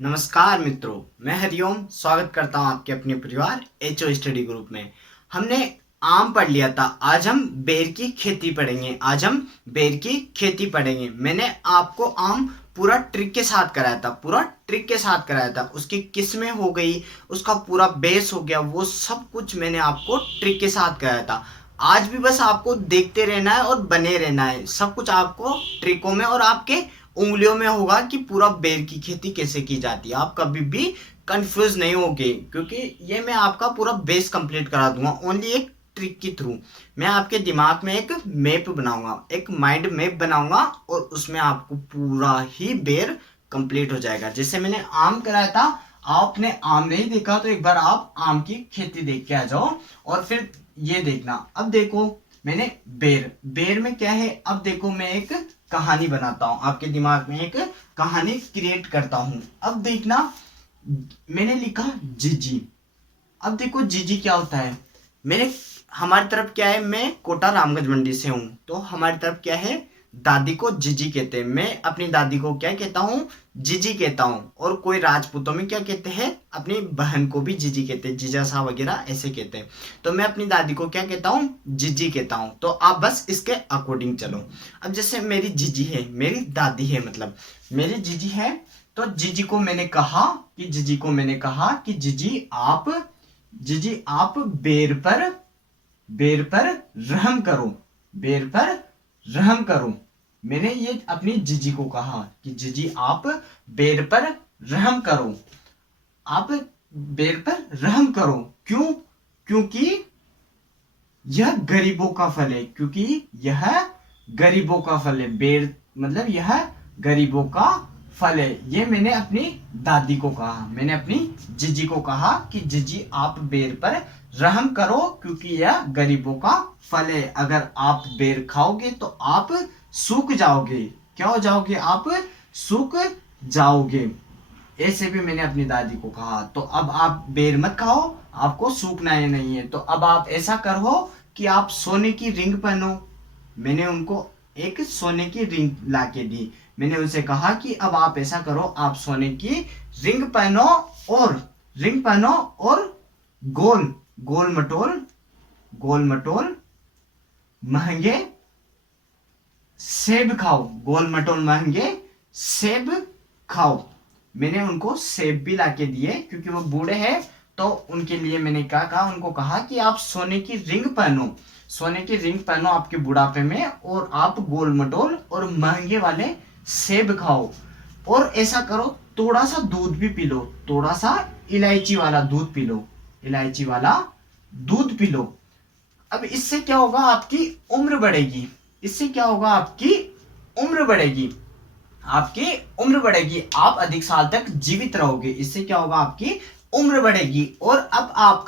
नमस्कार मित्रों, मैं हरिओम स्वागत करता हूं आपके अपने परिवार एचओ स्टडी ग्रुप में। हमने आम पढ़ लिया था, आज हम बेर की खेती पढ़ेंगे। मैंने आपको आम पूरा ट्रिक के साथ कराया था। उसकी किस्में हो गई, उसका पूरा बेस हो गया, वो सब कुछ मैंने आपको ट्रिक के साथ कराया था। आज भी बस आपको देखते रहना है और बने रहना है। सब कुछ आपको ट्रिकों में और आपके उंगलियों में होगा कि पूरा बेर की खेती कैसे की जाती है। आप कभी भी कंफ्यूज नहीं होगे, क्योंकि ये मैं आपका पूरा बेस कंप्लीट करा दूंगा ओनली एक ट्रिक के थ्रू। मैं आपके दिमाग में एक मैप बनाऊंगा, एक माइंड मैप बनाऊंगा, और उसमें आपको पूरा ही बेर कंप्लीट हो जाएगा। जैसे मैंने आम कराया था, आपने आम नहीं देखा तो एक बार आप आम की खेती देख के आ जाओ और फिर ये देखना। अब देखो, मैंने बेर बेर में क्या है, अब देखो मैं एक कहानी बनाता हूं, आपके दिमाग में एक कहानी क्रिएट करता हूं। अब देखना, मैंने लिखा जीजी। अब देखो जीजी क्या होता है। मैंने हमारी तरफ क्या है, मैं कोटा रामगंज मंडी से हूं, तो हमारी तरफ क्या है, दादी को जीजी कहते हैं। मैं अपनी दादी को क्या कहता हूँ, जीजी कहता हूँ। और कोई राजपूतों में क्या कहते हैं, अपनी बहन को भी जीजी कहते हैं, जीजा साहब वगैरह ऐसे कहते हैं। तो मैं अपनी दादी को क्या कहता हूँ, जीजी कहता हूँ। तो आप बस इसके अकॉर्डिंग चलो। अब जैसे मेरी जीजी है, मेरी दादी है, मतलब मेरी जीजी है, तो जीजी को मैंने कहा कि जीजी आप बेर पर रहम करो, बेर पर रहम करो। मैंने ये अपनी जीजी को कहा कि जीजी आप बेर पर रहम करो, आप बेर पर रहम करो। क्यों? क्योंकि यह गरीबों का फल है, क्योंकि यह गरीबों का फल है। बेर मतलब यह गरीबों का फल है। ये मैंने अपनी दादी को कहा, मैंने अपनी जीजी को कहा कि जीजी आप बेर पर रहम करो, क्योंकि यह गरीबों का फल है। अगर आप बेर खाओगे तो आप सूख जाओगे। क्या हो जाओगे? आप सूख जाओगे। ऐसे भी मैंने अपनी दादी को कहा। तो अब आप बेर मत खाओ, आपको सूखना ही नहीं है। तो अब आप ऐसा करो कि आप सोने की रिंग पहनो। मैंने उनको एक सोने की रिंग लाके दी। मैंने उनसे कहा कि अब आप ऐसा करो, आप सोने की रिंग पहनो, और गोल गोल मटोल महंगे सेब खाओ, गोल मटोल महंगे सेब खाओ। मैंने उनको सेब भी लाके दिए, क्योंकि वो बूढ़े हैं। तो उनके लिए मैंने क्या कहा, उनको कहा कि आप सोने की रिंग पहनो आपके बुढ़ापे में, और आप गोल मटोल और महंगे वाले सेब खाओ। और ऐसा करो, थोड़ा सा दूध भी पी लो, थोड़ा सा इलायची वाला दूध पी लो, अब इससे क्या होगा, आपकी उम्र बढ़ेगी। आपकी उम्र बढ़ेगी, आप अधिक साल तक जीवित रहोगे। इससे क्या होगा, आपकी उम्र बढ़ेगी। और अब आप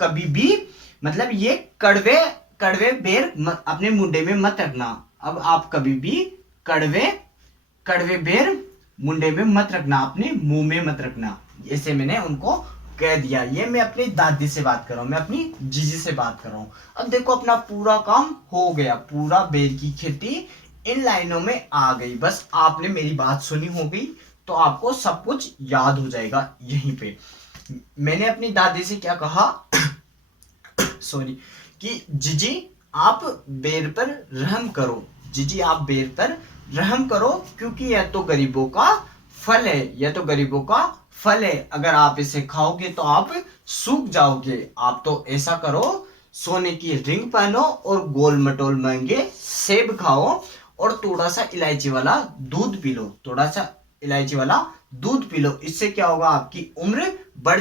कभी भी, मतलब ये कड़वे कड़वे बेर अपने मुंडे में मत रखना। अब आप कभी भी कड़वे बेर मुंडे में मत रखना, अपने मुंह में मत रखना। ऐसे मैंने उनको कह दिया। ये मैं अपनी दादी से बात कर रहा हूँ, मैं अपनी जीजी से बात कर रहा हूँ। अब देखो, अपना पूरा काम हो गया, पूरा बेर की खेती इन लाइनों में आ गई। बस आपने मेरी बात सुनी हो गई, तो आपको सब कुछ याद हो जाएगा यहीं पे। मैंने अपनी दादी से क्या कहा सॉरी, कि जीजी आप बेर पर रहम करो, क्योंकि यह तो गरीबों का फल है। अगर आप इसे खाओगे तो आप सूख जाओगे। आप तो ऐसा करो, सोने की रिंग पहनो और गोल मटोल महंगे सेब खाओ, और थोड़ा सा इलायची वाला दूध पी लो। इससे क्या होगा, आपकी उम्र बढ़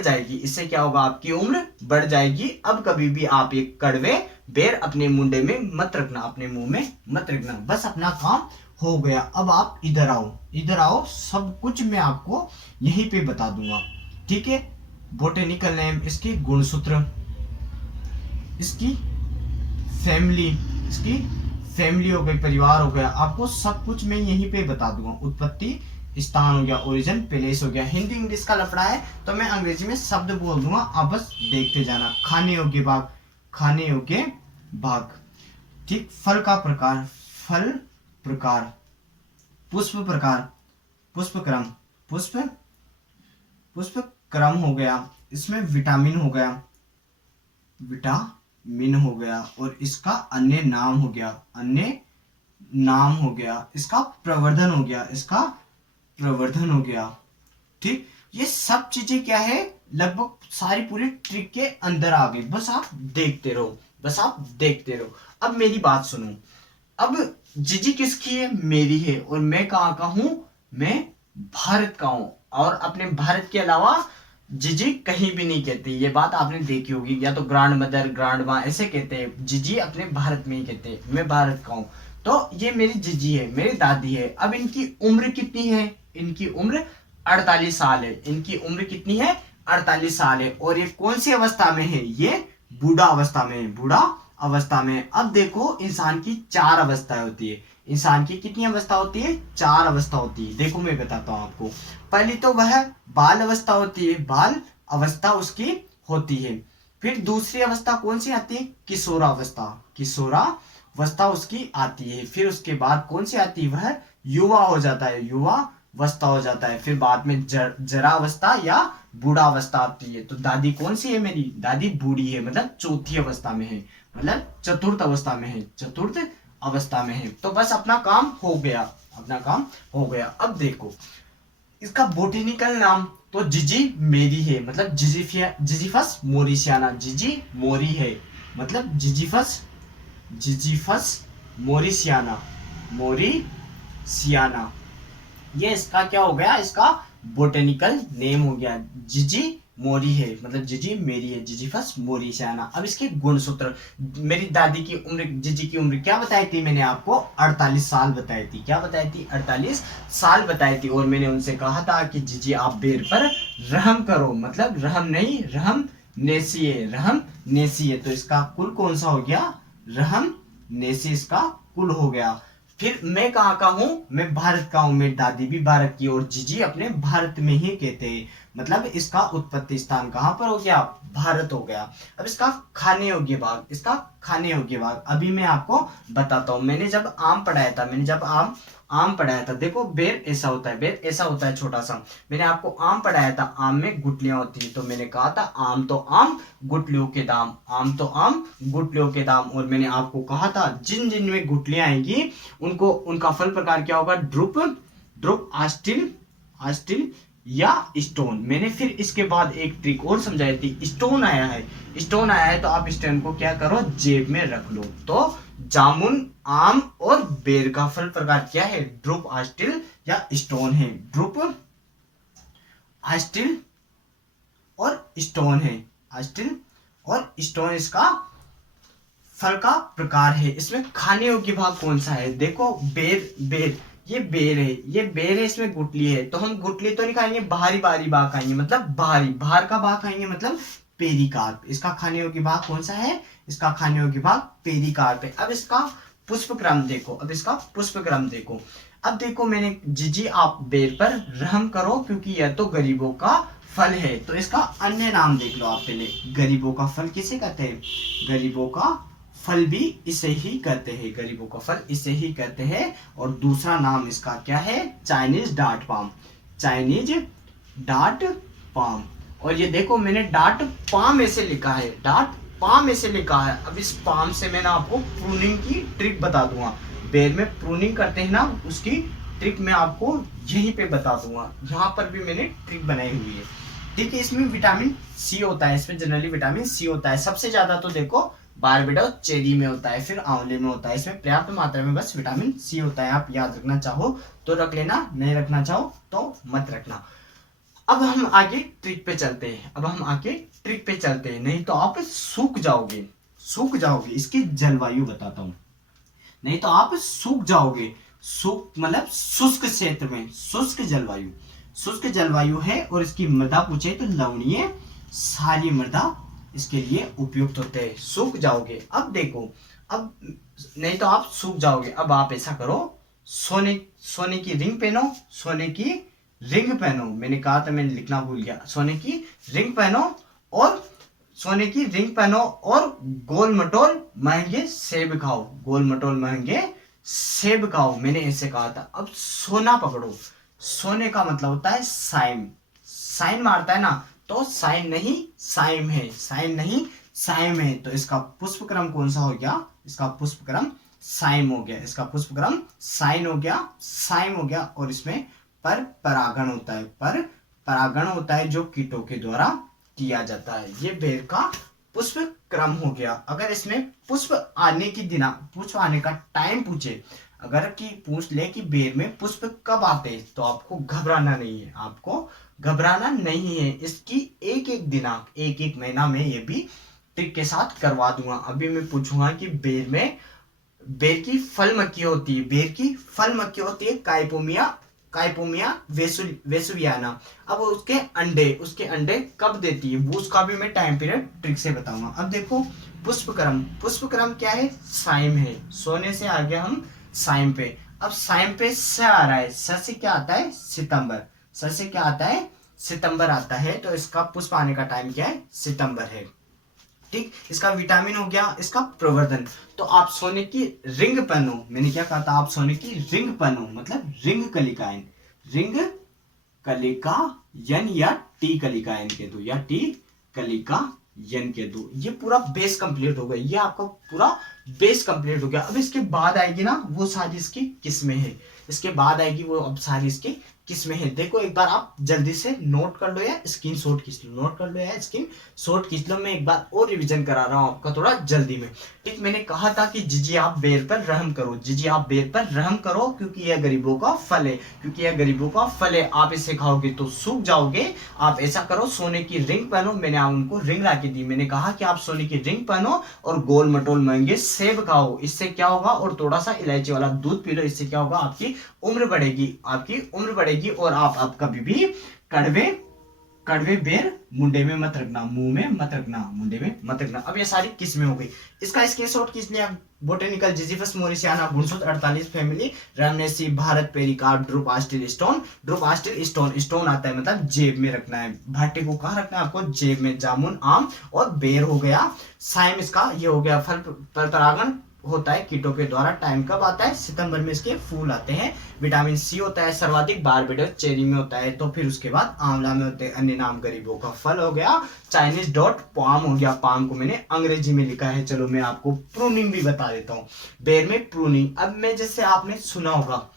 जाएगी। अब कभी भी आप ये कड़वे बेर अपने मुंडे में मत रखना, अपने मुंह में मत रखना। बस अपना काम हो गया। अब आप इधर आओ, सब कुछ मैं आपको यहीं पे बता दूंगा, ठीक है। बोटेनिकल नेम, इसके गुणसूत्र, इसकी फैमिली हो गई, परिवार हो गया, आपको सब कुछ मैं यहीं पे बता दूंगा। उत्पत्ति स्थान हो गया, ओरिजिन प्लेस हो गया। हिंदी इंग्लिश का लफड़ा है तो मैं अंग्रेजी में शब्द बोल दूंगा, आप बस देखते जाना। खाने योग्य भाग, ठीक। फल प्रकार, पुष्प क्रम, पुष्प पुष्प क्रम हो गया, इसमें विटामिन हो गया, विटामिन हो गया, और इसका अन्य नाम हो गया, अन्य नाम हो गया, इसका प्रवर्धन हो गया, इसका प्रवर्धन हो गया। ठीक, ये सब चीजें क्या है, लगभग सारी पूरी ट्रिक के अंदर आ गई। बस आप देखते रहो, बस आप देखते रहो। अब मेरी बात सुनो, अब जीजी किसकी है, मेरी है, और मैं कहाँ का हूं, मैं भारत का हूं, और अपने भारत के अलावा जीजी कहीं भी नहीं कहते। ये बात आपने देखी होगी, या तो ग्रैंड मदर ग्रैंड माँ ऐसे कहते हैं, जीजी अपने भारत में ही कहते हैं, मैं भारत का हूं। तो ये मेरी जीजी है, मेरी दादी है। अब इनकी उम्र कितनी है, इनकी उम्र 48 साल है। इनकी उम्र कितनी है, 48 साल है। और ये कौन सी अवस्था में है, ये बूढ़ा अवस्था में है, बूढ़ा अवस्था में। अब देखो, इंसान की 4 अवस्थाएं होती है। इंसान की कितनी अवस्था होती है, 4 अवस्था होती है। देखो मैं बताता हूँ आपको। पहली तो वह बाल अवस्था होती है, बाल अवस्था उसकी होती है। फिर दूसरी अवस्था कौन सी आती है, किशोरावस्था, किशोरावस्था उसकी आती है। फिर उसके बाद कौन सी आती है, वह युवा हो जाता है, युवा अवस्था हो जाता है। फिर बाद में जरा अवस्था या बूढ़ा अवस्था आती है। तो दादी कौन सी है, मेरी दादी बूढ़ी है, मतलब चौथी अवस्था में है, मतलब चतुर्थ अवस्था में है, चतुर्थ अवस्था में है। तो बस अपना काम हो गया, अपना काम हो गया। अब देखो इसका बोटेनिकल नाम, तो जीजी मेरी है, मतलब जिजीफस मोरिसियाना, जीजी मोरी है, मतलब जिजीफस मोरिसियाना, मोरिसियाना। ये इसका क्या हो गया, इसका बोटेनिकल नेम हो गया। जीजी मोरी है, मतलब जीजी मेरी है, जिजीफस मोरिसियाना। अब इसके गुणसूत्र, मेरी दादी की उम्र, जीजी की उम्र क्या बताई थी मैंने आपको, 48 साल बताई थी। क्या बताई थी, 48 साल बताई थी। और मैंने उनसे कहा था कि जीजी आप बेर पर रहम करो, मतलब रहम नहीं, रहम नेसी है, रहम नेसी है। तो इसका कुल कौन सा हो गया, रहम नेसी इसका कुल हो गया। फिर मैं कहाँ का हूं, मैं भारत का हूं, मेरी दादी भी भारत की, और जीजी अपने भारत में ही कहते हैं। मतलब इसका उत्पत्ति स्थान कहाँ पर हो गया, भारत हो गया। अब इसका खाने योग्य भाग, इसका खाने योग्य भाग अभी मैं आपको बताता हूँ। मैंने जब आम पढ़ाया था, मैंने जब आम पढ़ाया था, देखो बेर ऐसा होता है, बेर ऐसा होता है छोटा सा। मैंने आपको आम पढ़ाया था, आम में गुठलियां होती है। तो मैंने कहा था आम तो आम गुठलियों के दाम, आम तो आम गुठलियों के दाम। और मैंने आपको कहा था जिन जिन में गुठलियां आएंगी उनको, उनका फल प्रकार क्या होगा, ड्रुप, ड्रुप, आस्टिल, आस्टिल या स्टोन। मैंने फिर इसके बाद एक ट्रिक और समझाई थी, स्टोन आया है, स्टोन आया है तो आप स्टोन को क्या करो, जेब में रख लो। तो जामुन, आम और बेर का फल प्रकार क्या है, ड्रुप, आस्टिल या स्टोन है। ड्रुप, आस्टिल और स्टोन है, आस्टिल और स्टोन इसका फल का प्रकार है। इसमें खाने योग्य भाग कौन सा है, देखो बेर, बेर, ये बेर है, ये बेर है, इसमें गुठली है। तो हम गुठली तो नहीं खाएंगे, बाहरी बाहरी भाग खाएंगे, मतलब बाहरी, बाहर का भाग खाएंगे, मतलब पेरिकार्प। इसका खाने योग्य भाग कौन सा है, इसका खाने योग्य भाग पेरिकार्प है। अब इसका पुष्प क्रम देखो, अब इसका पुष्प क्रम देखो। अब देखो मैंने, जीजी आप बेर पर रहम करो क्योंकि यह तो गरीबों का फल है। तो इसका अन्य नाम देख लो आप पहले, गरीबों का फल किसे कहते हैं, गरीबों का फल भी इसे ही कहते हैं, गरीबों का फल इसे ही कहते हैं। और दूसरा नाम इसका क्या है, Chinese dart palm, Chinese dart palm. और ये देखो मैंने डार्ट पाम ऐसे लिखा है, डार्ट पाम ऐसे लिखा है। अब इस पाम से मैं ना आपको प्रूनिंग की ट्रिक बता दूंगा, बेर में प्रूनिंग करते हैं ना, उसकी ट्रिक मैं आपको यहीं पे बता दूंगा। यहाँ पर भी मैंने ट्रिक बनाई हुई है। ठीक है, इसमें विटामिन सी होता है, इसमें जनरली विटामिन सी होता है सबसे ज्यादा। तो देखो बारबेडा चेरी में होता है, फिर आंवले में होता है। इसमें पर्याप्त मात्रा में बस विटामिन सी होता है। आप याद रखना चाहो तो रख लेना, नहीं रखना चाहो तो मत रखना। अब हम आगे ट्रिक पे चलते हैं, अब हम आगे ट्रिक पे चलते हैं, नहीं तो आप सूख जाओगे, सूख जाओगे। इसकी जलवायु बताता हूँ, नहीं तो आप सूख जाओगे। सूख मतलब शुष्क क्षेत्र में, शुष्क जलवायु, शुष्क जलवायु है। और इसकी मृदा पूछे तो लवणीय क्षारीय मृदा इसके लिए उपयुक्त होते हैं। सूख जाओगे, अब देखो, अब नहीं तो आप सूख जाओगे। अब आप ऐसा करो, सोने की रिंग पहनो, सोने की रिंग पहनो। मैंने कहा था, मैंने लिखना भूल गया, सोने की रिंग पहनो, और सोने की रिंग पहनो, और गोल मटोल महंगे सेब खाओ, गोल मटोल महंगे सेब खाओ। मैंने ऐसे कहा था। अब सोना पकड़ो, सोने का मतलब होता है साइम, साइन मारता है ना, तो साइन नहीं साइम है, साइन नहीं साइम है। तो इसका पुष्पक्रम कौन सा हो गया, इसका पुष्पक्रम साइम हो गया, इसका पुष्पक्रम साइन हो गया, साइम हो गया। और इसमें पर परागण होता है, पर परागण होता है जो कीटों के द्वारा किया जाता है। ये बेर का पुष्प क्रम हो गया। अगर इसमें पुष्प आने की पुष्प आने का टाइम पूछे, अगर कि पूछ ले कि बेर में पुष्प कब आते हैं, तो आपको घबराना नहीं है, आपको घबराना नहीं है। इसकी एक एक दिनांक, एक एक महीना में ये भी ट्रिक के साथ करवा दूंगा। अभी मैं पूछूंगा कि बेर की फल मक्खी होती है, बेर की फल मक्खी होती है काइपोमिया वेसुवियाना। अब उसके अंडे कब देती है, वो उसका भी मैं टाइम पीरियड ट्रिक से बताऊंगा। अब देखो पुष्पक्रम क्या है, साइम है। सोने से आ गया हम साइम पे। अब साइम पे स आ रहा है, स से क्या आता है, सितंबर, स से क्या आता है, सितंबर आता है। तो इसका पुष्प आने का टाइम क्या है, सितंबर है। ठीक, इसका विटामिन हो गया, इसका प्रवर्धन। तो आप सोने की रिंग पहनो, मैंने क्या कहा था, आप सोने की रिंग पहनो, मतलब रिंग कलिकायन, रिंग कलिकायन या टी कलिकायन के दो, या टी कलिकायन के दो। ये पूरा बेस कंप्लीट हो गया, ये आपका पूरा बेस कंप्लीट हो गया। अब इसके बाद आएगी ना वो सारी इसकी किस्में हैं, इसके बाद आएगी वो अब सारी इसकी किसमें है। देखो एक बार आप जल्दी से नोट कर लो या स्क्रीनशॉट खींच लो, नोट कर लो या स्क्रीनशॉट खींच लो। मैं एक बार और रिवीजन करा रहा हूँ आपका थोड़ा जल्दी में। ठीक, मैंने कहा था कि जीजी आप बेर पर रहम करो, जीजी आप बेर पर रहम करो, क्योंकि यह गरीबों का फल है, क्योंकि यह गरीबों का फल है। आप इसे खाओगे तो सूख जाओगे। आप ऐसा करो, सोने की रिंग पहनो। मैंने आप उनको रिंग ला के दी, मैंने कहा कि आप सोने की रिंग पहनो और गोल मटोल महंगे सेब खाओ। इससे क्या होगा, और थोड़ा सा इलायची वाला दूध पी लो। इससे क्या होगा, आपकी उम्र बढ़ेगी, आपकी उम्र बढ़ेगी। और आप कभी भी कड़वे बेर मुंडे में मत रखना, मुंह में मत रखना, मुंडे में मत रखना। अब ये सारी किस्में हो गई। इसका स्क्रीनशॉट खींच लिया। बोटेनिकल जिजीफस मोरिसियाना गुणसूत्र 48 family Rhamnaceae Bharat pericarp drupe आस्टिल स्टोन आता है, मतलब जेब में रखना है। भाटे को कहाँ रखना है, आपको जेब में। जामुन, आम और बेर हो गया। साइम इसका ये हो गया, फल पर परागण होता है कीटों के द्वारा। टाइम कब आता है, सितंबर में इसके फूल आते हैं। विटामिन सी होता है सर्वाधिक, बारबेडोस चेरी में होता है। तो फिर उसके बाद आंवला में होते हैं। अन्य नाम गरीबों का फल हो गया। चाइनीज डॉट पाम हो गया, पाम को मैंने अंग्रेजी में लिखा है। चलो मैं आपको प्रूनिंग भी बता देता हूँ। बेर में प्रूनिंग, अब मैं जैसे आपने सुना होगा,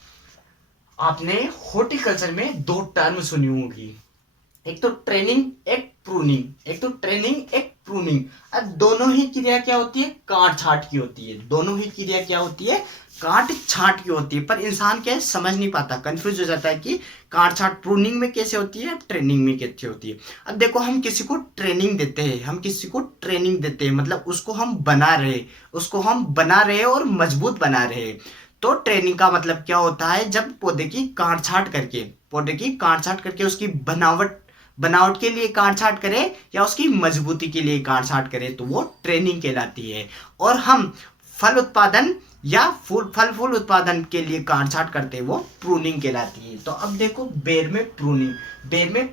आपने हॉर्टिकल्चर में दो टर्म सुनी होगी, एक तो ट्रेनिंग, एक प्रूनिंग। एक तो ट्रेनिंग, एक प्रूनिंग। अब दोनों ही क्रिया क्या होती है, काट छाट की होती है। दोनों ही क्रिया क्या होती है, काट छाट की होती है। पर इंसान क्या है, समझ नहीं पाता, कंफ्यूज हो जाता है कि काट छाट प्रूनिंग में कैसे होती है, ट्रेनिंग में कैसे होती है। अब देखो, हम किसी को ट्रेनिंग देते हैं, हम किसी को ट्रेनिंग देते हैं, मतलब उसको हम बना रहे और मजबूत बना रहे। तो ट्रेनिंग का मतलब क्या होता है, जब पौधे की काट छाट करके उसकी बनावट के लिए काट छाट करे या उसकी मजबूती के लिए काट छाट करे, तो वो ट्रेनिंग कहलाती है। और हम फल उत्पादन या फल उत्पादन के लिए काट छाट करते हैं, वो प्रूनिंग कहलाती है। तो अब देखो, बेर में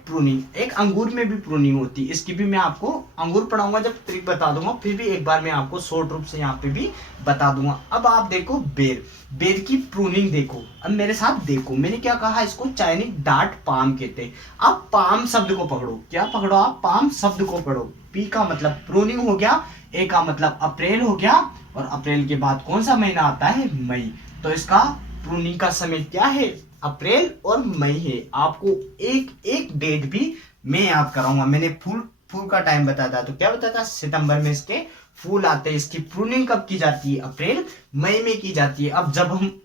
प्रूनिंग, एक अंगूर में भी प्रूनिंग होती है। इसकी भी मैं आपको अंगूर पढ़ाऊंगा जब ट्रिक बता दूंगा, फिर भी एक बार मैं आपको शॉर्ट रूप से यहाँ पे भी बता दूंगा। अब आप देखो बेर की प्रूनिंग देखो। अब मेरे साथ देखो, मैंने क्या कहा, इसको चाइनीज डार्ट पाम कहते हैं। आप पाम शब्द को पकड़ो, क्या पकड़ो, आप पाम शब्द को पढ़ो। पी का मतलब प्रूनिंग हो गया, ए का मतलब अप्रैल हो गया, और अप्रैल के बाद कौन सा महीना आता है, मई। तो इसका प्रूनिंग का समय क्या है, अप्रैल और मई है। आपको एक एक डेट भी मैं याद कराऊंगा। मैंने फूल का टाइम बताया था, तो क्या बताया था, सितंबर में इसके फूल आते हैं। इसकी प्रूनिंग कब की जाती है, अप्रैल मई में की जाती है। अब जब हम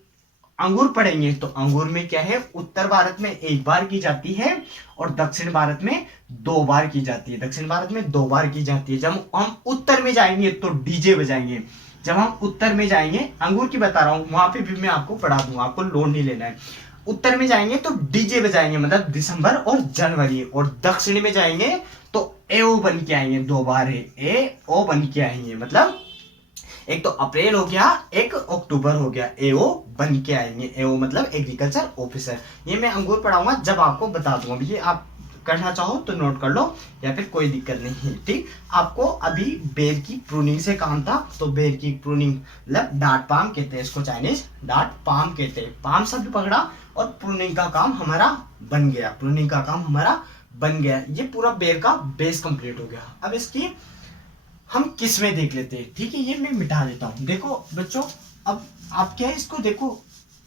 अंगूर पढ़ेंगे, तो अंगूर में क्या है, उत्तर भारत में एक बार की जाती है और दक्षिण भारत में 2 बार की जाती है। जब हम उत्तर में जाएंगे तो डीजे बजाएंगे। जब हम उत्तर में जाएंगे, अंगूर की बता रहा हूं, वहां पे भी मैं आपको पढ़ा दूंगा, आपको लोड नहीं लेना है। उत्तर में जाएंगे तो डीजे बजाएंगे, मतलब दिसंबर और जनवरी। और दक्षिण में जाएंगे तो एओ बन के आएंगे, 2 बार है, एओ बन के आएंगे। मतलब एक तो अप्रैल हो गया, एक अक्टूबर हो गया, एओ बन के आएंगे। एओ मतलब एग्रीकल्चर ऑफिसर। ये मैं अंगूर पढ़ाऊंगा जब आपको बता दूंगा। ये आप करना चाहो तो नोट कर लो या फिर कोई दिक्कत नहीं है। ठीक, आपको अभी बेर की प्रूनिंग से काम था, तो बेर की प्रूनिंग मतलब डार्ट पाम कहते हैं इसको, चाइनीज डार्ट पाम कहते हैं। पाम शब्द पकड़ा और प्रूनिंग का काम हमारा बन गया, प्रूनिंग का काम हमारा बन गया। ये पूरा बेर का बेस कंप्लीट हो गया। अब इसकी हम किस्में देख लेते हैं। ठीक है, ये मैं मिटा देता हूँ। देखो बच्चों, अब आप क्या है, इसको देखो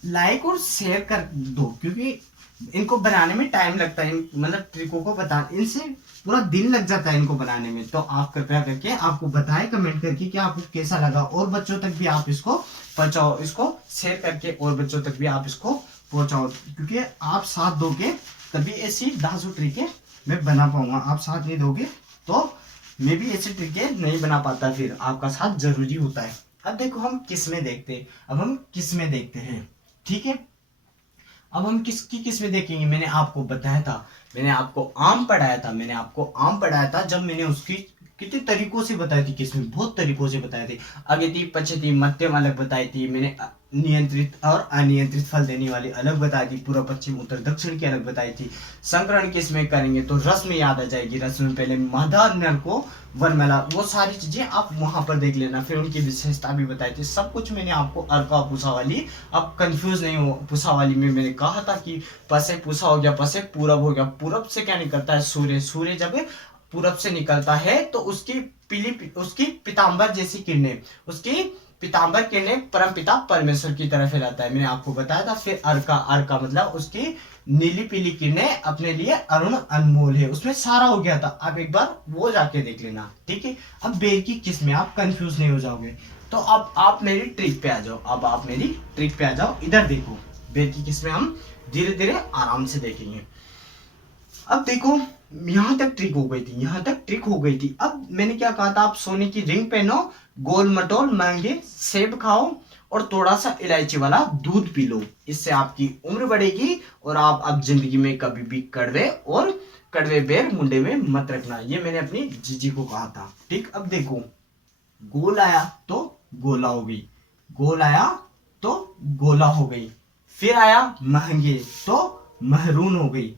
लाइक और शेयर कर दो, क्योंकि इनको बनाने में टाइम लगता है, मतलब ट्रिकों को बता, इनसे पूरा दिन लग जाता है इनको बनाने में। तो आप कृपया करके आपको बताएं कमेंट करके कि आपको कैसा लगा, और बच्चों तक भी आप इसको पहुंचाओ, इसको शेयर करके और बच्चों तक भी आप इसको पहुंचाओ, क्योंकि आप साथ दोगे तभी ऐसी 10 ट्रिकें मैं बना पाऊंगा। आप साथ नहीं दोगे तो मैं भी ऐसी ट्रिकें नहीं बना पाता, फिर आपका साथ जरूरी होता है। अब देखो हम किस्में देखते हैं, अब हम किस्में देखते हैं। ठीक है, अब हम किसकी किस्में देखेंगे। मैंने आपको बताया था, मैंने आपको आम पढ़ाया था, मैंने आपको आम पढ़ाया था जब मैंने उसकी कितने तरीकों से बताई थी किस्में, बहुत तरीकों से बताई थी। अगेती पछेती मध्यम अलग बताई थी मैंने, नियंत्रित और अनियंत्रित फल देने वाली अलग बताई थी, पूर्व पश्चिम उत्तर दक्षिण की अलग बताई थी। संकरण किस्में करेंगे तो रस में याद आ जाएगी, रस में पहले मादा नर को वरमाला, वो सारी चीजें आप वहां पर देख लेना। फिर उनकी विशेषता भी बताई थी, सब कुछ मैंने आपको अर्का पूसा वाली, आप कंफ्यूज नहीं हो। पूसा वाली में मैंने कहा था कि पसे पूसा हो गया, पसे पूरब हो गया। पूरब से क्या निकलता है, सूर्य। सूर्य जब पूरब से निकलता है तो उसकी पीली, उसकी पीतांबर जैसी किरणें, उसकी पीतांबर किरणें परमपिता परमेश्वर की तरफ फैलाता है, मैंने आपको बताया था। फिर अर्का, अर्का मतलब उसकी नीली पीली किरणें अपने लिए अरुण अनमोल है, उसमें सारा हो गया था। आप एक बार वो जाके देख लेना। ठीक है, अब बेर की किस्में, आप कंफ्यूज नहीं हो जाओगे। तो अब आप मेरी ट्रिक पे आ जाओ, अब आप मेरी ट्रिक पे आ जाओ, इधर देखो। बेर की किस्में हम धीरे धीरे आराम से देखेंगे। अब देखो यहां तक ट्रिक हो गई थी, यहां तक ट्रिक हो गई थी। अब मैंने क्या कहा था, आप सोने की रिंग पहनो, गोल मटोल महंगे सेब खाओ और थोड़ा सा इलायची वाला दूध पी लो, इससे आपकी उम्र बढ़ेगी और आप अब जिंदगी में कभी भी कड़वे बेर मुंडे में मत रखना। ये मैंने अपनी जीजी को कहा था। ठीक, अब देखो गोल आया तो गोला हो गई, गोल आया तो गोला हो गई। फिर आया महंगे तो महरूम हो गई,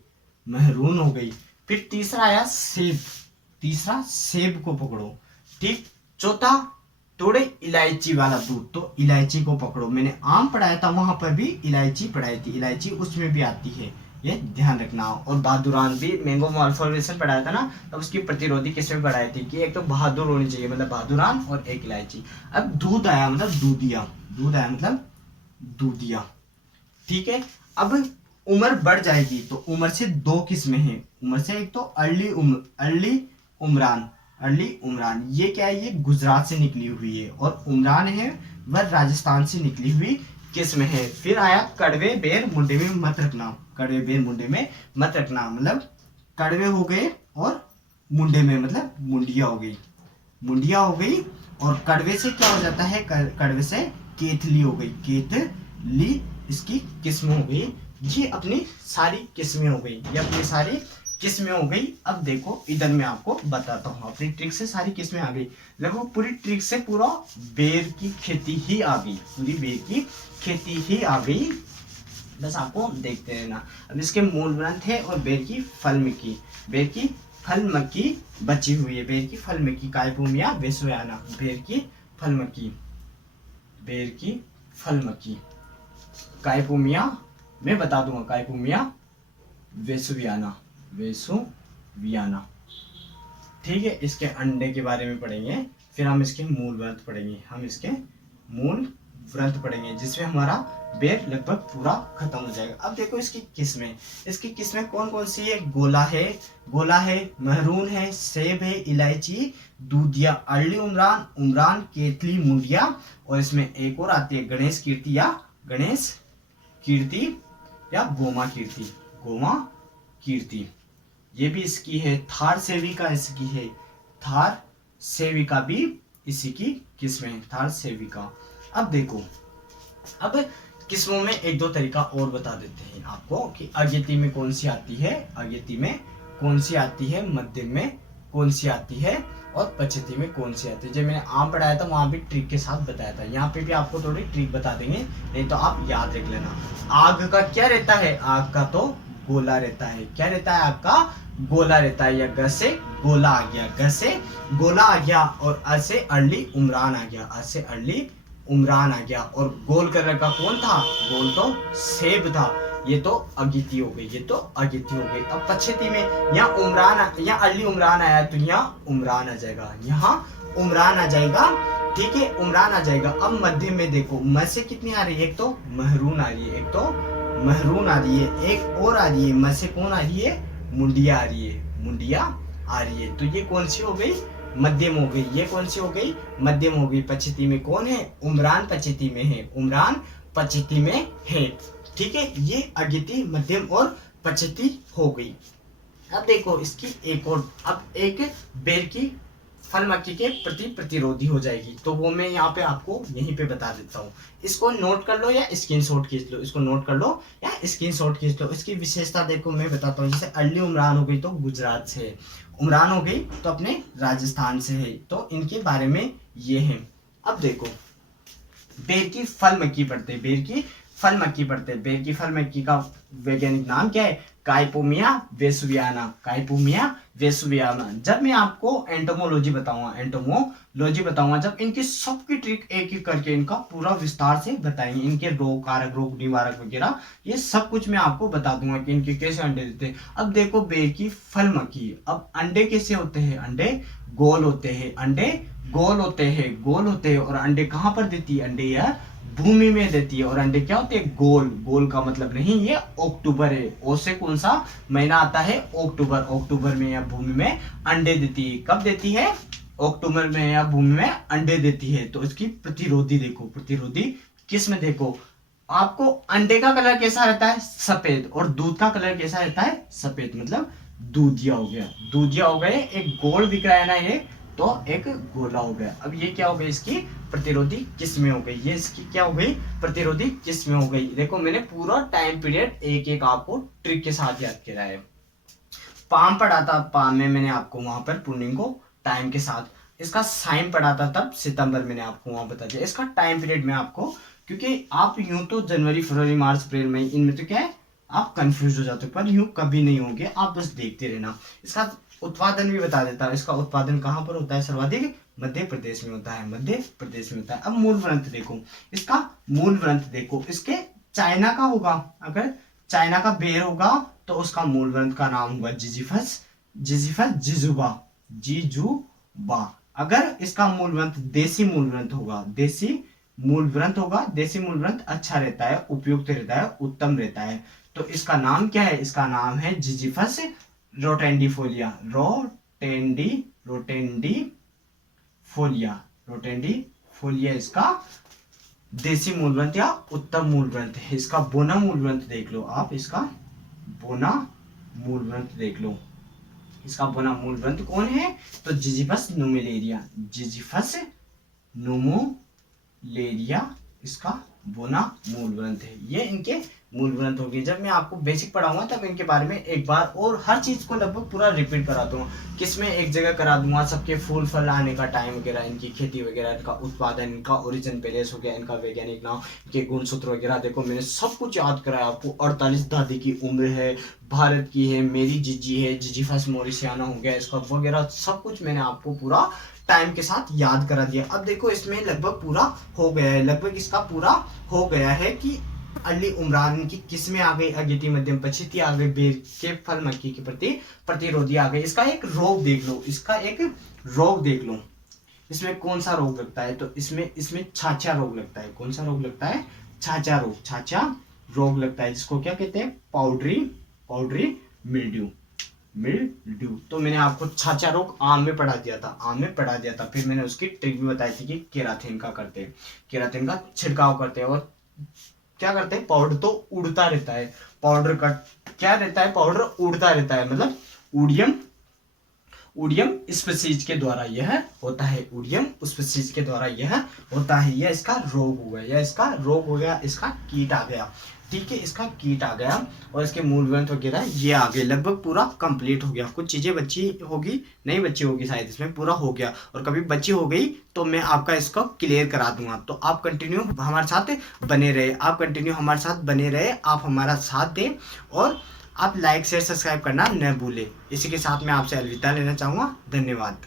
महरूम हो गई। फिर तीसरा आया सेब, तीसरा सेब को पकड़ो। ठीक, चौथा थोड़े इलायची वाला दूध, तो इलायची को पकड़ो। मैंने आम पढ़ाया था, वहां पर भी इलायची पढ़ाई थी, इलायची उसमें भी आती है, ये ध्यान रखना। और बहादुरान भी मैंगो मॉर्फोरेशन पढ़ाया था ना, तब उसकी प्रतिरोधी किस्में पढ़ाई थी कि एक तो बहादुर होनी चाहिए, मतलब बहादुरान, और एक इलायची। अब दूध आया मतलब दूधिया, दूध आया मतलब दूधिया। ठीक है, अब उम्र बढ़ जाएगी तो उम्र से 2 किस्में हैं। उम्र से एक तो अर्ली उम्र, अर्ली उमरान, अर्ली उमरान, ये क्या है, ये गुजरात से निकली हुई है, और उमरान है वह राजस्थान से निकली हुई किस्म है। फिर आया कड़वे बेर मुंडे में मत रखना, कड़वे बेर मुंडे में मत रखना, मतलब कड़वे हो गए और मुंडे में मतलब मुंडिया हो गई, मुंडिया हो गई। और कड़वे से क्या हो जाता है, कड़वे से केतली हो गई, केतली इसकी किस्म हो गई। ये अपनी सारी किस्में हो गई, ये अपनी सारी किस्में हो गई। अब देखो इधर मैं आपको बताता हूँ, अपनी ट्रिक से सारी किस्में आ गई। लगभग पूरी ट्रिक से पूरा बेर की खेती ही आ गई, पूरी बेर की खेती ही आ गई। बस आपको देखते रहना। अब इसके मूल ग्रंथ है और बेर की फल मक्की, बेर की फल मक्की बची हुई है, बेर की फल मक्की कायपुमिया वेसुयाना, बेर की फल मक्की, बेर की फल मक्की कायपुमिया, मैं बता दूंगा, कायपुमिया वेसुवियाना, वेसुवियाना। ठीक है, इसके अंडे के बारे में पढ़ेंगे, फिर हम इसके मूल व्रत पढ़ेंगे, हम इसके मूल व्रत पढ़ेंगे, जिसमें हमारा बेर लगभग पूरा खत्म हो जाएगा। अब देखो इसकी किस्में, इसकी किस्में कौन कौन सी है, गोला है, गोला है, महरूम है, सेब है, इलायची, दूधिया, अर्ली उमरान, उमरान, केतली, मुंडिया, और इसमें एक और आती है गणेश कीर्ति या गणेश कीर्ति या गोमा कीर्ति, गोमा कीर्ति, ये भी इसकी है। थार सेविका इसकी है, थार सेविका भी इसी की किस्म है, थार सेविका। अब देखो, अब किस्मों में एक दो तरीका और बता देते हैं आपको कि अगेती में कौन सी आती है, अगेती में कौन सी आती है, मध्यम में कौन सी आती है, और पछेती में कौन सी आती है। जब मैंने आम पढ़ाया था वहां भी ट्रिक के साथ बताया था, यहाँ पे भी आपको थोड़ी ट्रिक बता देंगे, नहीं तो आप याद रख लेना। आग का क्या रहता है, आग का तो गोला रहता है। क्या रहता है आपका? गोला रहता है। या ग से गोला आ गया, ग से गोला आ गया, और अ से अर्ली उमरान आ गया, अ से अर्ली उमरान आ गया। और गोल कलर का कौन था? गोल तो सेब था। ये तो अगिती हो गई, ये तो अगिती हो गई। अब पछेती में यहाँ उमरान, यहाँ अर्ली उमरान आया तो यहाँ उमरान आ जाएगा, यहाँ उमरान आ जाएगा। ठीक है, उमरान आ जाएगा। अब मध्य में देखो, म से कितनी आ रही है? एक तो महरून आ रही है, एक तो महरून आ रही है, एक और आ रही है। म से कौन आ रही है? मुंडिया आ रही है, मुंडिया आ रही है। तो ये कौन सी हो गई? मध्यम हो गई। ये कौन सी हो गई? मध्यम हो गई। पछेती में कौन है? उमरान पछेती में है, उमरान पछेती में है। ठीक है, ये अगिती, मध्यम और पछेती हो गई। अब देखो इसकी एक और, अब एक बेर की फल मक्खी के प्रति प्रतिरोधी हो जाएगी, तो वो मैं यहाँ पे आपको यहीं पे बता देता हूँ। इसको नोट कर लो या स्क्रीनशॉट खींच लो, इसको नोट कर लो या स्क्रीनशॉट खींच लो। इसकी विशेषता देखो मैं बताता हूँ। जैसे अर्ली उमरान हो गई तो गुजरात से है, उमरान हो गई तो अपने राजस्थान से है, तो इनके बारे में ये है। अब देखो बेर की फल मक्खी पढ़ते हैं, बेर की फल मक्खी पढ़ते हैं। बेर की फल मक्खी का वैज्ञानिक नाम क्या है? काइपोमिया वेसुवियाना, काइपोमिया वेसुवियाना। जब मैं आपको एंटोमोलॉजी बताऊंगा, एंटोमोलॉजी बताऊंगा, जब इनकी सबकी ट्रिक एक एक करके इनका पूरा विस्तार से बताएंगे, इनके रोग, कारक रोग, निवारक वगैरह, ये सब कुछ मैं आपको बता दूंगा कि इनके कैसे अंडे देते हैं। अब देखो बेर की फल मक्खी, अब अंडे कैसे होते हैं? अंडे गोल होते हैं, अंडे गोल होते हैं, गोल होते हैं। और अंडे कहाँ पर देती है? अंडे यह भूमि में देती है। और अंडे क्या होते हैं? गोल। गोल का मतलब नहीं ये अक्टूबर है, ओ से कौन सा महीना आता है? अक्टूबर। अक्टूबर में या भूमि में अंडे देती है। कब देती है? अक्टूबर में या भूमि में अंडे देती है। तो इसकी प्रतिरोधी देखो, प्रतिरोधी किस्म देखो। आपको अंडे का कलर कैसा रहता है? सफेद। और दूध का कलर कैसा रहता है? सफेद। मतलब दूधिया हो गया, दूधिया हो गए। एक गोल दिख रहा है ना ये, तो एक गोला हो गया। अब ये क्या हो गई? इसकी प्रतिरोधी किस्में हो गई। ये इसकी क्या हो गई? प्रतिरोधी किस्में हो गई। देखो मैंने पूरा टाइम पीरियड एक एक आपको ट्रिक के साथ याद किया है। पाम पढ़ा था, पाम में मैंने आपको वहां पर पुनिंग को टाइम के साथ। इसका साइम पढ़ा था तब सितंबर, मैंने आपको वहां बता दिया। इसका टाइम पीरियड में आपको, क्योंकि आप यूं तो जनवरी, फरवरी, मार्च, अप्रैल, मई, इनमें तो क्या है आप कंफ्यूज हो जाते हो, पर यूं कभी नहीं होंगे, आप बस देखते रहना। इसका उत्पादन भी बता देता है। इसका उत्पादन कहाँ पर होता है? सर्वाधिक मध्य प्रदेश में होता है, मध्य प्रदेश में होता है। अब मूल व्रंत देखो, इसका मूल व्रंत देखो। इसके चाइना का होगा, अगर चाइना का बेर होगा तो उसका मूल व्रंत का नाम होगा जिजिफस, जिजिफस जिजुबा, जिजुबा। अगर इसका मूल व्रंत देसी मूल व्रंत होगा, देसी मूल व्रंत होगा, देसी मूल व्रंत अच्छा रहता है, उपयुक्त रहता है, उत्तम रहता है। तो इसका नाम क्या है? इसका नाम है जिजिफस रोटेंडिफोलिया, रोटेंडिफोलिया, रोटेंडिफोलिया इसका देसी मूल ग्रंथ या उत्तम मूल ग्रंथ है। इसका बोना मूल ग्रंथ देख लो आप, इसका बोना मूल ग्रंथ देख लो। इसका बोना मूल ग्रंथ कौन है? तो जिजिफस नुमेलेरिया, जिजिफस नुमोलेरिया इसका बोना मूल ग्रंथ है। ये इनके मूल ग्रंथ होगी। जब मैं आपको बेसिक पढ़ाऊंगा तब इनके बारे में एक बार और हर चीज को लगभग पूरा रिपीट करा दूंगा, किसमें एक जगह करा दूंगा। सबके फूल फल आने का टाइम वगैरह, इनकी खेती वगैरह, इनका उत्पादन, इनका ओरिजिन पैलेस हो गया, इनका वैज्ञानिक नाम, इनके गुणसूत्र वगैरह। देखो मैंने सब कुछ याद कराया आपको। 48 दादी की उम्र है, भारत की है, मेरी जीजी है, जिजीफस मॉरिसियाना हो गया इसका वगैरह, सब कुछ मैंने आपको पूरा टाइम के साथ याद करा दिया। अब देखो इसमें लगभग पूरा हो गया है, लगभग इसका पूरा हो गया है कि अर्ली उमरान की किस्में आ गई, अगेती, मध्यम, पछेती आ गई, बेर के फल मक्खी के प्रति प्रतिरोधी आ गई। इसका एक रोग देख लो, इसका एक रोग देख लो। इसमें कौन सा रोग लगता है? तो इसमें छाछा रोग लगता है। कौन सा रोग लगता है? छाछा रोग, छाछा रोग लगता है, जिसको क्या कहते हैं? Powdery mildew, mildew. तो मैंने आपको छाछा रोग आम में पढ़ा दिया था, आम में पढ़ा दिया था। फिर मैंने उसकी ट्रिक भी बताई थी कि केराथिन का करते हैं, केराथिन का छिड़काव करते हैं। और क्या करते हैं? पाउडर तो उड़ता रहता है, पाउडर का क्या रहता है? पाउडर उड़ता रहता है, मतलब उडियम स्पीशीज के द्वारा यह होता है, उडियम स्पीशीज के द्वारा यह होता है। यह इसका रोग हो गया, यह इसका रोग हो गया, इसका कीट आ गया। ठीक है, इसका कीट आ गया और इसके मूल ग्रंथ वगैरह ये आ गए। लगभग पूरा कंप्लीट हो गया। कुछ चीजें बची होगी, नहीं बची होगी शायद, इसमें पूरा हो गया। और कभी बची हो गई तो मैं आपका इसको क्लियर करा दूंगा। तो आप कंटिन्यू हमारे साथ बने रहे, आप कंटिन्यू हमारे साथ बने रहे, आप हमारा साथ दें। और आप लाइक शेयर सब्सक्राइब करना न भूलें। इसी के साथ मैं आपसे अलविदा लेना चाहूँगा। धन्यवाद।